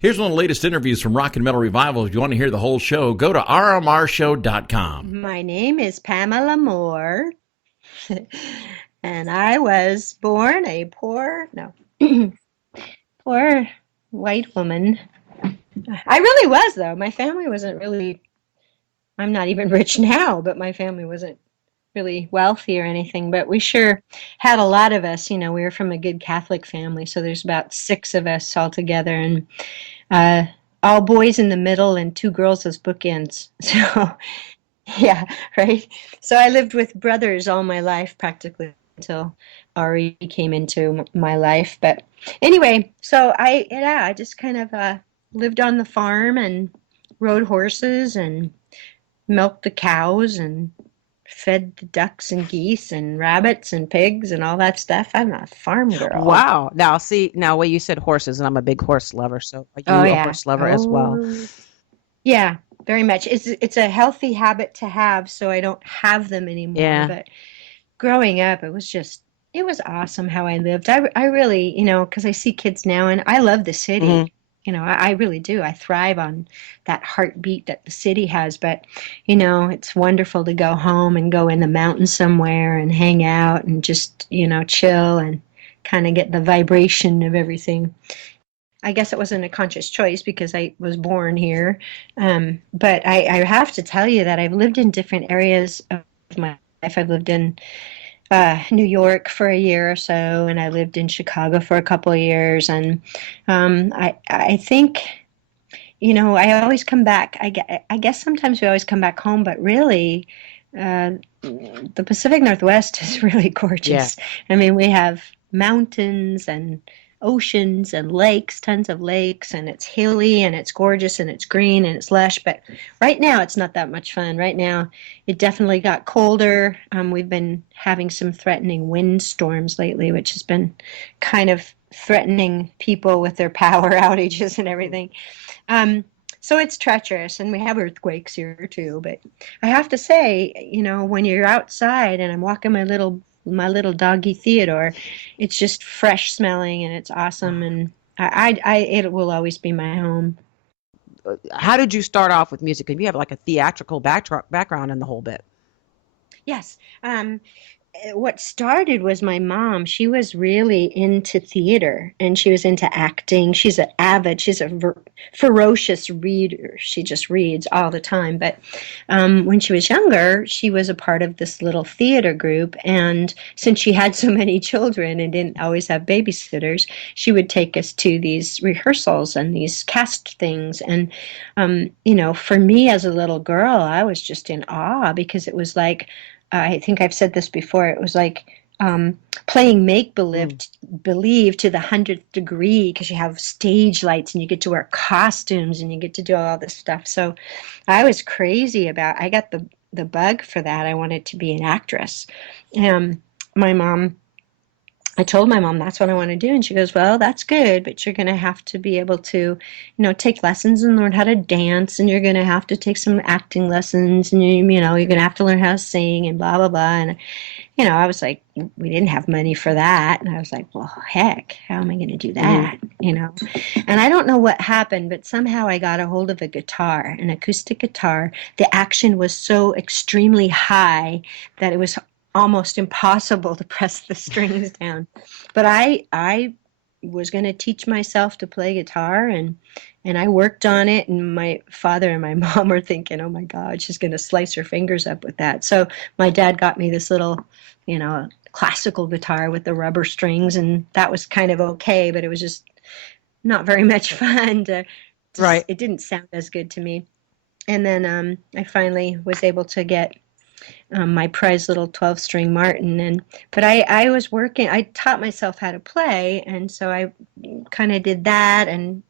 Here's one of the latest interviews from Rock and Metal Revival. If you want to hear the whole show, go to rmrshow.com. My name is Pamela-Moore, and I was born a poor white woman. I really was, though. My family wasn't really, I'm not even rich now, but my family wasn't really wealthy or anything, but we sure had a lot of us. We were from a good Catholic family, so there's about 6 of us all together, and all boys in the middle and 2 girls as bookends. So, yeah, right. So I lived with brothers all my life, practically until Ari came into my life. But anyway, so I just kind of lived on the farm and rode horses and milked the cows and fed the ducks and geese and rabbits and pigs and all that stuff. I'm a farm girl. Wow. Now, you said horses, and I'm a big horse lover. So are you a horse lover as well? Yeah, very much. It's a healthy habit to have, so I don't have them anymore. Yeah. But growing up, it was awesome how I lived. I really, because I see kids now, and I love the city. Mm-hmm. I really do. I thrive on that heartbeat that the city has. But, it's wonderful to go home and go in the mountains somewhere and hang out and just, chill and kind of get the vibration of everything. I guess it wasn't a conscious choice because I was born here. But I have to tell you that I've lived in different areas of my life. I've lived in New York for a year or so, and I lived in Chicago for a couple of years. And I think, I always come back. I guess sometimes we always come back home, but really, the Pacific Northwest is really gorgeous. Yeah. I mean, we have mountains and oceans and lakes, tons of lakes, and it's hilly and it's gorgeous and it's green and it's lush. But right now it's not that much fun. Right now it definitely got colder. We've been having some threatening windstorms lately, which has been kind of threatening people with their power outages and everything. So it's treacherous, and we have earthquakes here too. But I have to say, when you're outside and I'm walking my little doggy Theodore, it's just fresh smelling and it's awesome, and it will always be my home. How did you start off with music? And you have like a theatrical background in the whole bit. Yes. What started was my mom. She was really into theater, and she was into acting. She's a ferocious reader. She just reads all the time. But when she was younger, she was a part of this little theater group. And since she had so many children and didn't always have babysitters, she would take us to these rehearsals and these cast things. And, for me as a little girl, I was just in awe, because it was like, I think I've said this before, it was like playing make-believe to the 100th degree, because you have stage lights and you get to wear costumes and you get to do all this stuff. So I was crazy I got the bug for that. I wanted to be an actress. I told my mom that's what I want to do, and she goes, well, that's good, but you're going to have to be able to, take lessons and learn how to dance, and you're going to have to take some acting lessons, and you're going to have to learn how to sing and blah, blah, blah. And, I was like, we didn't have money for that. And I was like, well, heck, how am I going to do that? And I don't know what happened, but somehow I got a hold of a guitar, an acoustic guitar. The action was so extremely high that it was almost impossible to press the strings down. But I was going to teach myself to play guitar, and I worked on it, and my father and my mom were thinking, oh my God, she's going to slice her fingers up with that. So my dad got me this little, classical guitar with the rubber strings, and that was kind of okay, but it was just not very much fun. Right. It didn't sound as good to me. And then I finally was able to get my prized little 12-string Martin, but I was working. I taught myself how to play, and so I kind of did that, and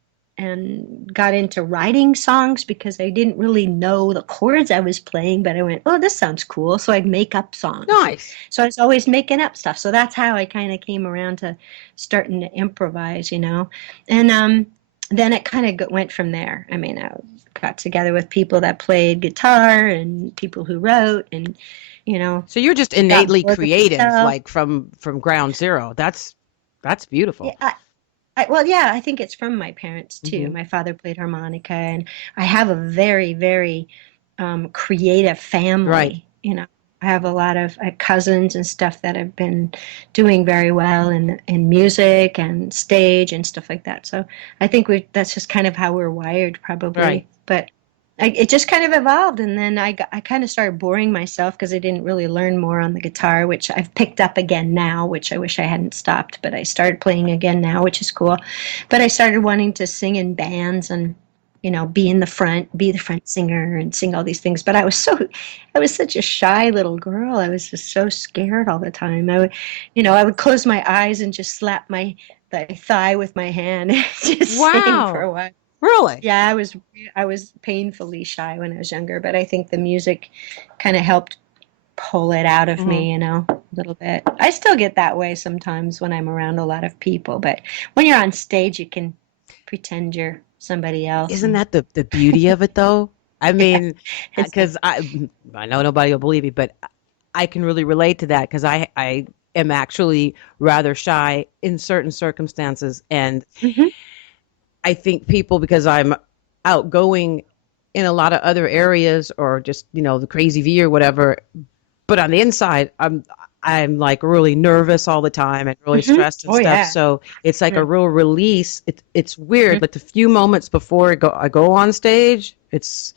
got into writing songs, because I didn't really know the chords I was playing, but I went, oh, this sounds cool, so I'd make up songs. Nice. So I was always making up stuff. So that's how I kind of came around to starting to improvise, and then it kind of went from there. I mean, I got together with people that played guitar and people who wrote, and So you're just innately creative, like from ground zero. That's beautiful. Yeah, I think it's from my parents too. Mm-hmm. My father played harmonica, and I have a very, very creative Right. family. I have a lot of cousins and stuff that have been doing very well in music and stage and stuff like that. So I think that's just kind of how we're wired, Right. probably. But it just kind of evolved, and then I kind of started boring myself because I didn't really learn more on the guitar, which I've picked up again now, which I wish I hadn't stopped, but I started playing again now, which is cool. But I started wanting to sing in bands and be the front singer and sing all these things. But I was such a shy little girl. I was just so scared all the time. I would close my eyes and just slap the thigh with my hand and just sing for a Wow. while. Really? Yeah, I was painfully shy when I was younger, but I think the music kind of helped pull it out of Mm-hmm. me, a little bit. I still get that way sometimes when I'm around a lot of people, but when you're on stage, you can pretend you're somebody else. Isn't And that the beauty of it, though? I yeah, mean, it's because I know nobody will believe me, but I can really relate to that because I am actually rather shy in certain circumstances, and hmm I think people, because I'm outgoing in a lot of other areas, or just the crazy V or whatever, but on the inside I'm like really nervous all the time and really stressed and Oh stuff. yeah. So it's like a Yeah. real release. It's weird, hmm but the few moments before I go on stage, it's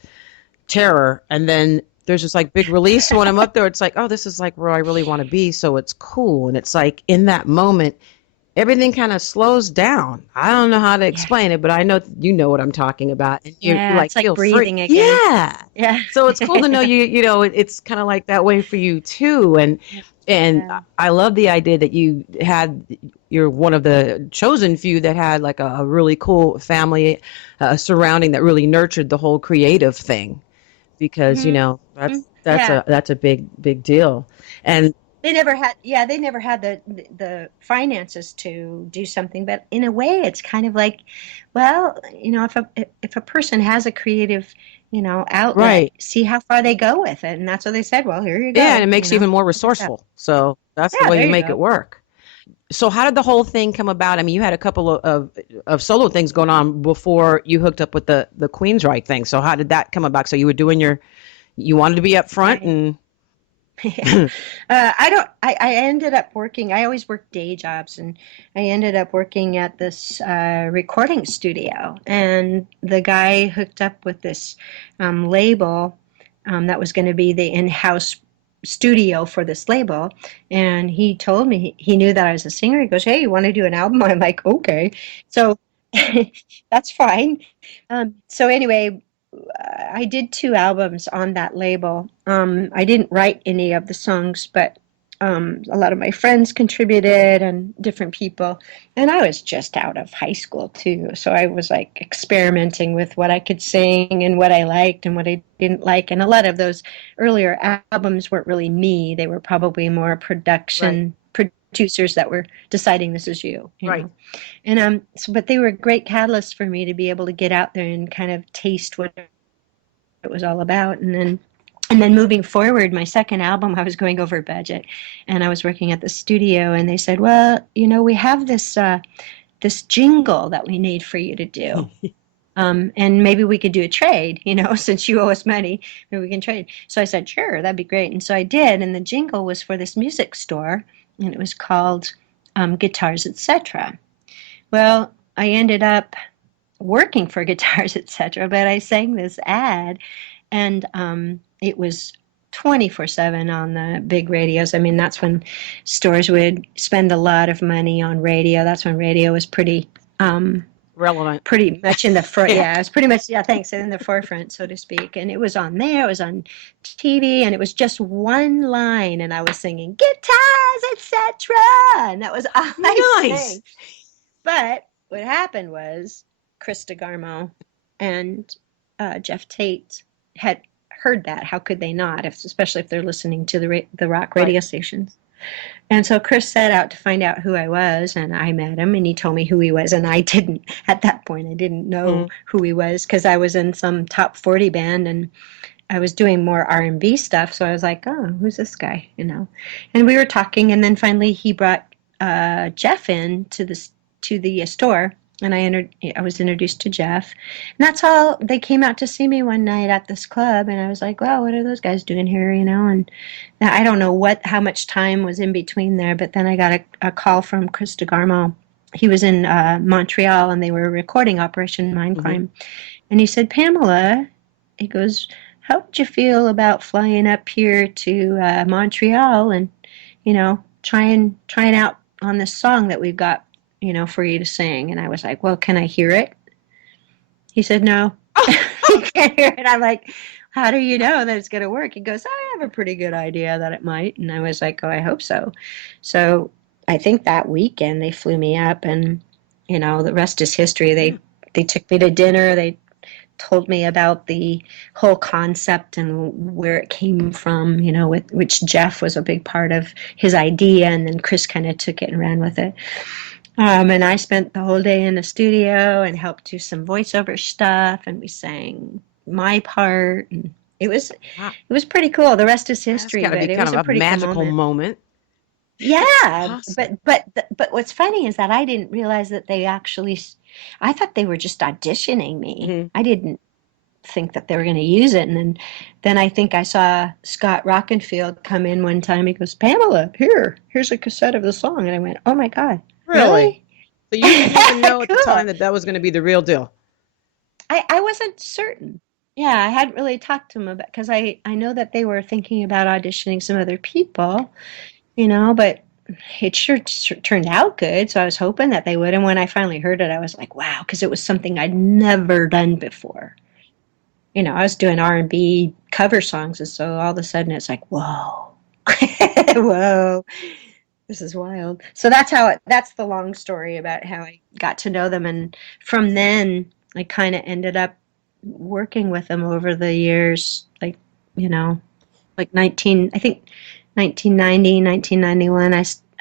terror, and then there's just like big release. So when I'm up there, it's like, oh, this is like where I really want to be. So it's cool, and it's like in that moment everything kind of slows down. I don't know how to Yeah. explain it, but I know you know what I'm talking about. And you Yeah, like it's like feel free. breathing again. Yeah. Yeah. So it's cool to know it's kind of like that way for you too. And Yeah. I love the idea that you're one of the chosen few that had like a really cool family surrounding that really nurtured the whole creative thing, because hmm that's Yeah. a big deal. And They never had the finances to do something, but in a way it's kind of like, well, if a person has a creative, outlet, right. see how far they go with it. And that's what they said. Well, here you Yeah, and go, it makes you even more check this out. resourceful. So that's the Yeah, way there you you make it go. work. So how did the whole thing come about? I mean, you had a couple of solo things going on before you hooked up with the Queensryche thing. So how did that come about? So you were doing you wanted to be up front Right. and Yeah. I don't, I ended up working, I always worked day jobs, and I ended up working at this recording studio. And the guy hooked up with this label that was going to be the in-house studio for this label. And he told me he knew that I was a singer. He goes, "Hey, you want to do an album?" I'm like, "Okay." So that's fine. So anyway, I did two albums on that label. I didn't write any of the songs, but a lot of my friends contributed and different people. And I was just out of high school too. So I was like experimenting with what I could sing and what I liked and what I didn't like. And a lot of those earlier albums weren't really me. They were probably more right, production producers that were deciding this is you right, know. And but they were a great catalyst for me to be able to get out there and kind of taste what it was all about. And then moving forward, my second album, I was going over budget, and I was working at the studio, and they said, "Well, we have this jingle that we need for you to do. And maybe we could do a trade, since you owe us money, maybe we can trade." So I said, "Sure, that'd be great." And so I did. And the jingle was for this music store, and it was called Guitars, Etc. Well, I ended up working for Guitars, Etc., but I sang this ad, and it was 24/7 on the big radios. I mean, that's when stores would spend a lot of money on radio. That's when radio was relevant. pretty much in the front. Yeah. Yeah, it was pretty much, yeah, thanks, in the forefront, so to speak. And it was on there, it was on TV, and it was just one line, and I was singing Guitars, Etc., and that was all I Nice. sang. But what happened was Chris DeGarmo and Jeff Tate had heard that. How could they not, especially if they're listening to the rock Right. radio stations? And so Chris set out to find out who I was, and I met him, and he told me who he was. And I didn't, at that point, I didn't know who he was because I was in some top 40 band, and I was doing more R&B stuff. So I was like, "Oh, who's this guy?" And we were talking, and then finally he brought Jeff in to the store, and I was introduced to Jeff. And that's all. They came out to see me one night at this club, and I was like, "Wow, what are those guys doing here?" And I don't know how much time was in between there, but then I got a call from Chris DeGarmo. He was in Montreal, and they were recording Operation Mindcrime. And he said, "Pamela," he goes, "how would you feel about flying up here to Montreal and, trying out on this song that we've got, for you to sing?" And I was like, "Well, can I hear it?" He said, "No, you can't hear it." I'm like, "How do you know that it's going to work?" He goes, "I have a pretty good idea that it might." And I was like, "Oh, I hope so." So I think that weekend they flew me up, and, the rest is history. They took me to dinner. They told me about the whole concept and where it came from, which Jeff was a big part of his idea, and then Chris kind of took it and ran with it. And I spent the whole day in the studio and helped do some voiceover stuff, and we sang my part, and it was pretty cool. The rest is history. That's got to be kind of a magical cool moment. Yeah, Awesome. but what's funny is that I didn't realize that they actually. I thought they were just auditioning me. I didn't think that they were going to use it. And then I think I saw Scott Rockenfield come in one time. He goes, "Pamela, here's a cassette of the song." And I went, "Oh my God, really?" So you didn't even know at the Cool. time that was going to be the real deal. I wasn't certain. Yeah, I hadn't really talked to him about, because I know that they were thinking about auditioning some other people, but it sure turned out good. So I was hoping that they would. And when I finally heard it, I was like, wow, because it was something I'd never done before. I was doing R&B cover songs, and so all of a sudden it's like, whoa, whoa, this is wild. So that's the long story about how I got to know them. And from then I kind of ended up working with them over the years, like 1990, 1991.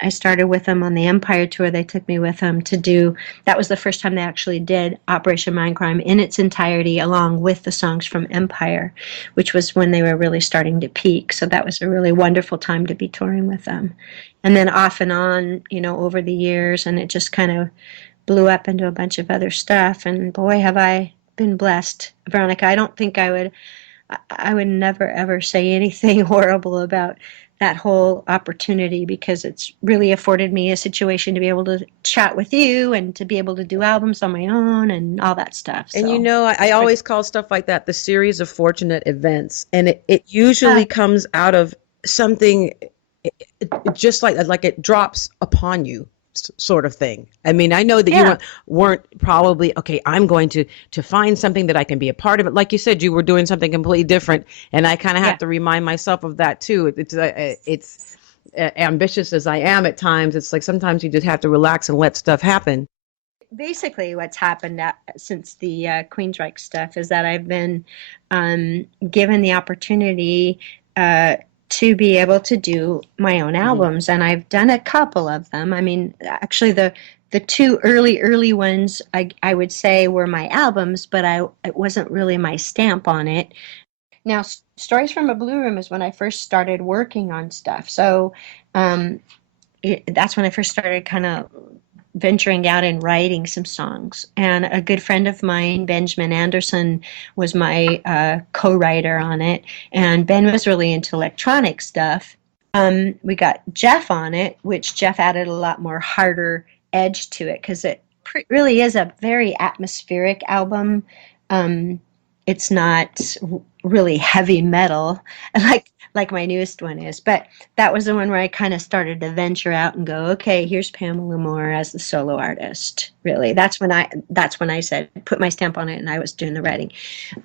I started with them on the Empire tour. They took me with them to do, that was the first time they actually did Operation Mindcrime in its entirety, along with the songs from Empire, which was when they were really starting to peak. So that was a really wonderful time to be touring with them. And then off and on, over the years, and it just kind of blew up into a bunch of other stuff. And boy, have I been blessed. Veronica, I don't think I would never ever say anything horrible about that whole opportunity, because it's really afforded me a situation to be able to chat with you and to be able to do albums on my own and all that stuff. And So I always call stuff like that the series of fortunate events. And it usually comes out of something just like it drops upon you, sort of thing. I mean, I know that you weren't probably, okay, I'm going to find something that I can be a part of it. Like you said, you were doing something completely different. And I kind of have to remind myself of that too. It's ambitious as I am at times. It's like sometimes you just have to relax and let stuff happen. Basically what's happened since the Queensryche stuff is that I've been given the opportunity to be able to do my own albums, and I've done a couple of them. I mean, actually the two early ones I would say were my albums, but it wasn't really my stamp on it. Now, Stories from a Blue Room is when I first started working on stuff. So that's when I first started kind of venturing out and writing some songs. And a good friend of mine, Benjamin Anderson, was my co-writer on it. And Ben was really into electronic stuff. We got Jeff on it, which Jeff added a lot more harder edge to it, because it really is a very atmospheric album. It's not really heavy metal like my newest one is, but that was the one where I kind of started to venture out and go, okay, here's Pamela-Moore as the solo artist. Really, that's when I said, put my stamp on it, and I was doing the writing.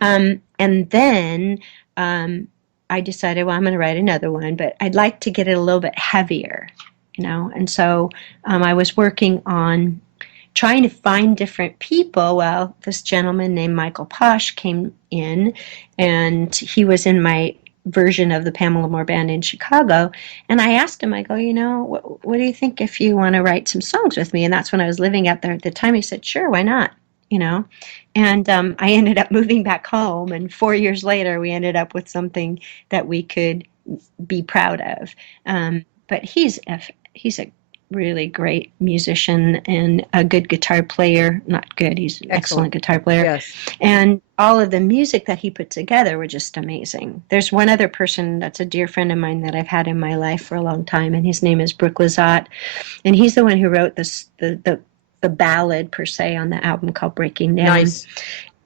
And then I decided, well, I'm going to write another one, but I'd like to get it a little bit heavier, And so I was working on trying to find different people. Well, this gentleman named Michael Posh came in, and he was in my version of the Pamela-Moore Band in Chicago. And I asked him, I go, what do you think if you want to write some songs with me? And that's when I was living out there at the time. He said, sure, why not? And I ended up moving back home. And 4 years later, we ended up with something that we could be proud of. But he's a really great musician and a good guitar player. Not good, he's an excellent guitar player. Yes. And all of the music that he put together were just amazing. There's one other person that's a dear friend of mine that I've had in my life for a long time, and his name is Brooke Lizotte. And he's the one who wrote the ballad, per se, on the album called Breaking Down. Nice.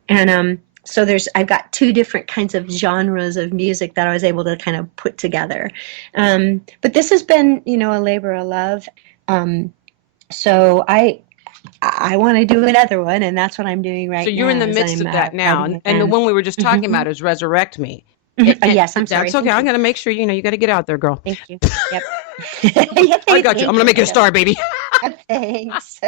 And so I've got two different kinds of genres of music that I was able to kind of put together. But this has been, a labor of love. So I want to do another one, and that's what I'm doing right now. So you're in the midst of that now. And the one we were just talking about is Resurrect Me. Yes, I'm sorry. That's okay. I'm going to make sure, you got to get out there, girl. Thank you. Yep. I got you. I'm going to make you a star, baby. Thanks.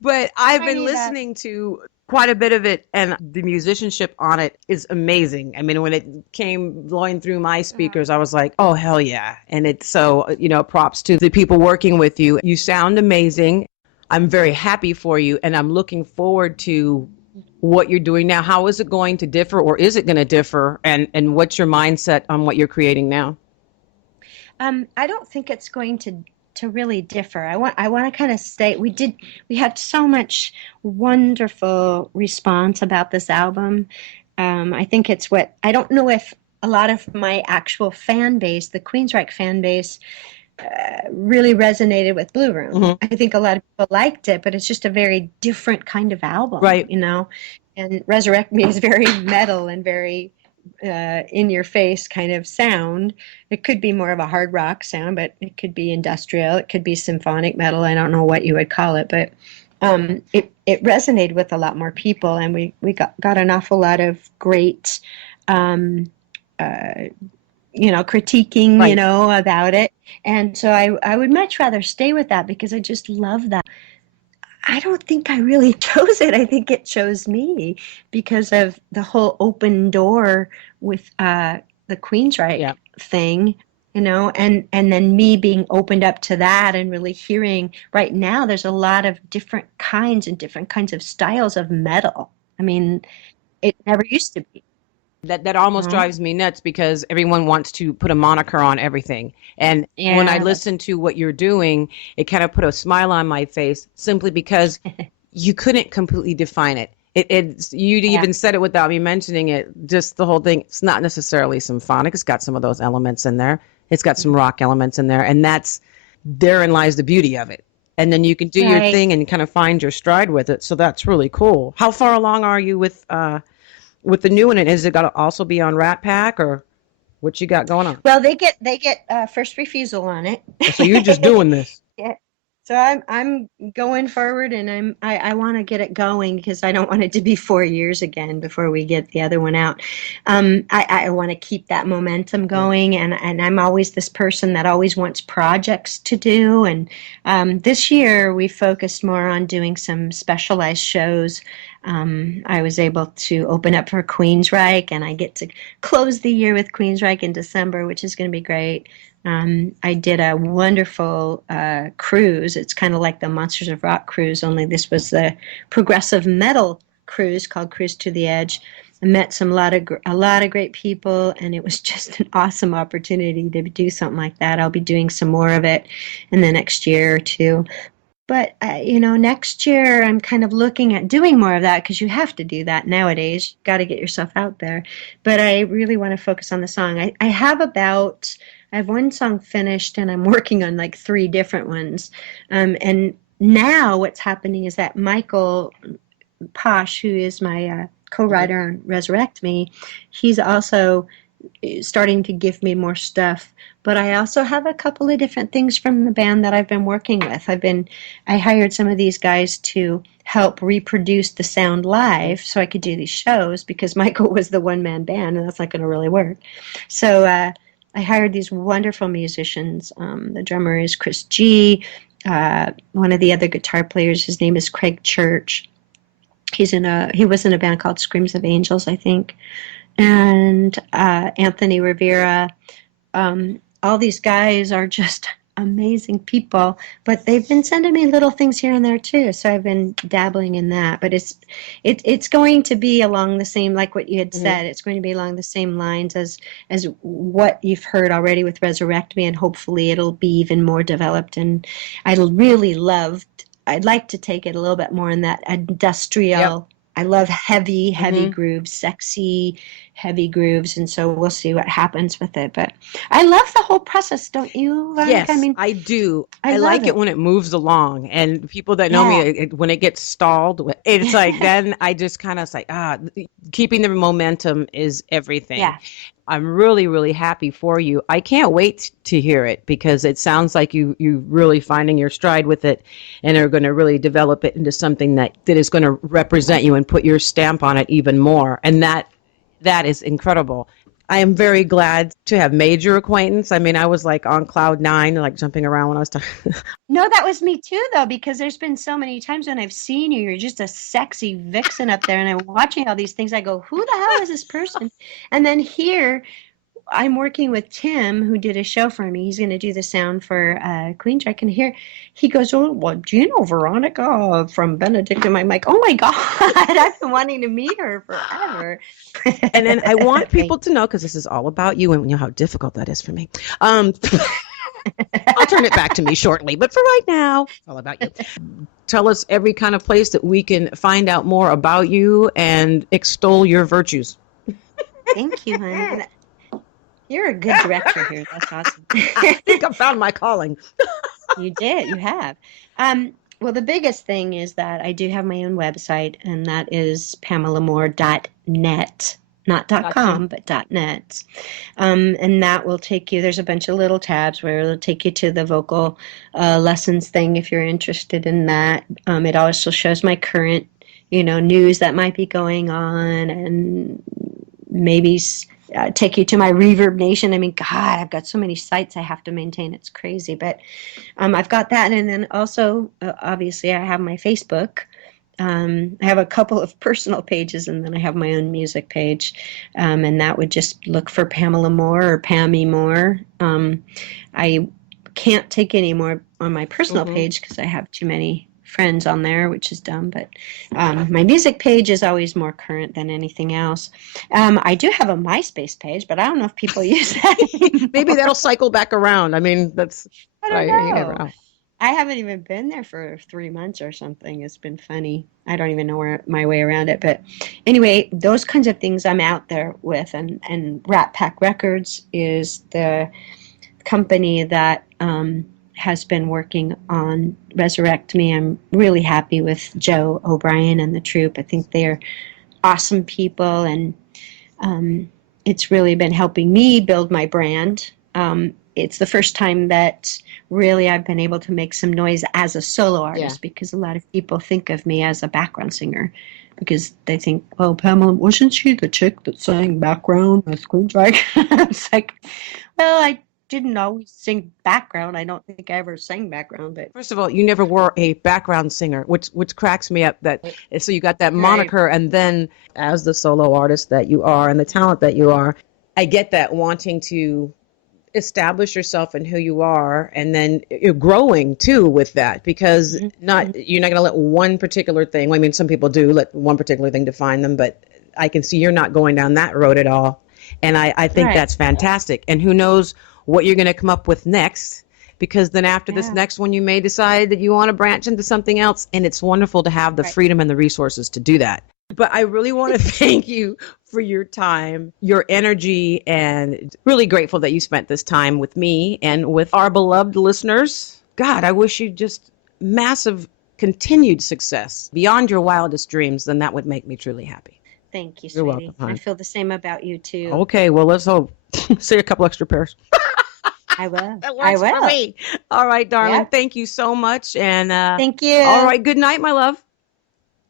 But I've been listening to quite a bit of it, and the musicianship on it is amazing. I mean, when it came blowing through my speakers, I was like, oh, hell yeah. And it's so, props to the people working with you. You sound amazing. I'm very happy for you, and I'm looking forward to what you're doing now. How is it going to differ, or is it going to differ? And what's your mindset on what you're creating now? I don't think it's going to really differ. I want to kind of stay. We had so much wonderful response about this album. I think it's I don't know if a lot of my actual fan base, the Queensryche fan base, really resonated with Blue Room. Mm-hmm. I think a lot of people liked it, but it's just a very different kind of album, right? And Resurrect Me is very metal and very in your face kind of sound. It could be more of a hard rock sound, but it could be industrial. It could be symphonic metal. I don't know what you would call it, but it resonated with a lot more people, and we got an awful lot of great critiquing, right. About it. And so I would much rather stay with that, because I just love that. I don't think I really chose it. I think it chose me because of the whole open door with the Queensryche thing, and then me being opened up to that and really hearing right now there's a lot of different kinds of styles of metal. I mean, it never used to be. That almost drives me nuts, because everyone wants to put a moniker on everything. And when I listen to what you're doing, it kind of put a smile on my face, simply because you couldn't completely define it. You even said it without me mentioning it. Just the whole thing. It's not necessarily symphonic. It's got some of those elements in there. It's got some rock elements in there, and therein lies the beauty of it. And then you can do your thing and kind of find your stride with it. So that's really cool. How far along are you with the new one? And is it going to also be on Rat Pack, or what you got going on? Well, they get first refusal on it. So you're just doing this. Yeah. So I'm going forward, and I want to get it going, because I don't want it to be 4 years again before we get the other one out. I want to keep that momentum going, and I'm always this person that always wants projects to do. And this year we focused more on doing some specialized shows. I was able to open up for Queensryche, and I get to close the year with Queensryche in December, which is going to be great. I did a wonderful cruise. It's kind of like the Monsters of Rock cruise, only this was the progressive metal cruise called Cruise to the Edge. I met a lot of great people, and it was just an awesome opportunity to do something like that. I'll be doing some more of it in the next year or two. But, next year I'm kind of looking at doing more of that, because you have to do that nowadays. You've got to get yourself out there. But I really want to focus on the song. I have one song finished, and I'm working on like 3 different ones. And now what's happening is that Michael Posh, who is my co-writer on Resurrect Me, he's also starting to give me more stuff. But I also have a couple of different things from the band that I've been working with. I hired some of these guys to help reproduce the sound live so I could do these shows, because Michael was the one-man band, and that's not going to really work. So I hired these wonderful musicians. The drummer is Chris G. One of the other guitar players, his name is Craig Church. He was in a band called Screams of Angels, I think. And Anthony Rivera. All these guys are just amazing people, but they've been sending me little things here and there too. So I've been dabbling in that, but it's going to be along the same, like what you had said, it's going to be along the same lines as what you've heard already with Resurrect Me, and hopefully it'll be even more developed. And I'd like to take it a little bit more in that industrial. I love heavy grooves, sexy, heavy grooves. And so we'll see what happens with it. But I love the whole process, don't you, Veronica? Yes, I mean, I do. I like love it when it moves along. And people that know me, when it gets stalled, it's like, then I just kind of like, keeping the momentum is everything. Yeah. I'm really, really happy for you. I can't wait to hear it, because it sounds like you really finding your stride with it, and are going to really develop it into something that is going to represent you and put your stamp on it even more. And that is incredible. I am very glad to have made your acquaintance. I mean, I was like on cloud 9, like jumping around when I was talking. No, that was me too, though, because there's been so many times when I've seen you, you're just a sexy vixen up there, and I'm watching all these things. I go, who the hell is this person? And then here, I'm working with Tim, who did a show for me. He's going to do the sound for Queensryche. And here he goes, oh, well, do you know Veronica from Benedictum? I'm like, oh my God, I've been wanting to meet her forever. And then I want people to know, because this is all about you, and you know how difficult that is for me. I'll turn it back to me shortly, but for right now, it's all about you. Tell us every kind of place that we can find out more about you and extol your virtues. Thank you, honey. You're a good director here. That's awesome. I think I found my calling. You did. You have. Well, the biggest thing is that I do have my own website, and that is Pamela-Moore.net. Not .com, but .net. And that will take you, there's a bunch of little tabs where it'll take you to the vocal lessons thing if you're interested in that. It also shows my current, news that might be going on, and maybe take you to my Reverb Nation. I mean, God, I've got so many sites I have to maintain. It's crazy. But I've got that. And then also, obviously, I have my Facebook. I have a couple of personal pages, and then I have my own music page. And that would just look for Pamela Moore or Pammy Moore. I can't take any more on my personal page because I have too many friends on there, which is dumb, but my music page is always more current than anything else. I do have a MySpace page, but I don't know if people use that anymore. Maybe that'll cycle back around. I mean, that's I don't right. know. You never know. I haven't even been there for 3 months or something. It's been funny. I don't even know my way around it. But anyway, those kinds of things I'm out there with. And Rat Pack Records is the company that has been working on Resurrect Me. I'm really happy with Joe O'Brien and the troupe. I think they're awesome people, and it's really been helping me build my brand. It's the first time that really I've been able to make some noise as a solo artist, because a lot of people think of me as a background singer, because they think, well, Pamela, wasn't she the chick that sang background with Queensryche? It's like, well, I didn't always sing background. I don't think I ever sang background. But first of all, you never were a background singer, which cracks me up. So you got that moniker, and then as the solo artist that you are and the talent that you are, I get that wanting to establish yourself and who you are, and then you're growing too with that, because you're not going to let one particular thing. Well, I mean, some people do let one particular thing define them, but I can see you're not going down that road at all, and I think that's fantastic. And who knows what you're going to come up with next, because then after this next one, you may decide that you want to branch into something else, and it's wonderful to have the freedom and the resources to do that. But I really want to thank you for your time, your energy, and really grateful that you spent this time with me and with our beloved listeners. God, I wish you just massive continued success beyond your wildest dreams. Then that would make me truly happy. Thank you, You're sweetie. welcome, hon. I feel the same about you too. Okay, well, let's hope. Say a couple extra pairs. I will. That works for me. All right, darling. Yep. Thank you so much. And thank you. All right. Good night, my love.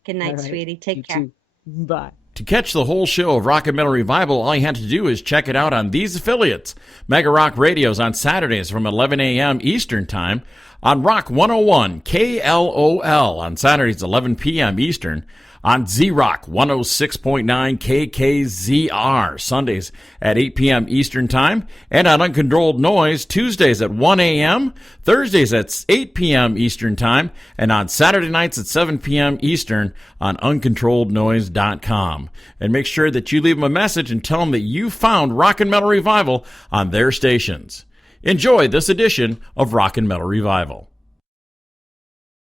Good night, sweetie. Take care. Too. Bye. To catch the whole show of Rock and Metal Revival, all you have to do is check it out on these affiliates. Mega Rock Radio's on Saturdays from 11 a.m. Eastern Time. on Rock 101 KLOL on Saturdays 11 p.m. Eastern, on Z-Rock 106.9 KKZR Sundays at 8 p.m. Eastern Time, and on Uncontrolled Noise Tuesdays at 1 a.m., Thursdays at 8 p.m. Eastern Time, and on Saturday nights at 7 p.m. Eastern on uncontrollednoise.com. And make sure that you leave them a message and tell them that you found Rock and Metal Revival on their stations. Enjoy this edition of Rock and Metal Revival.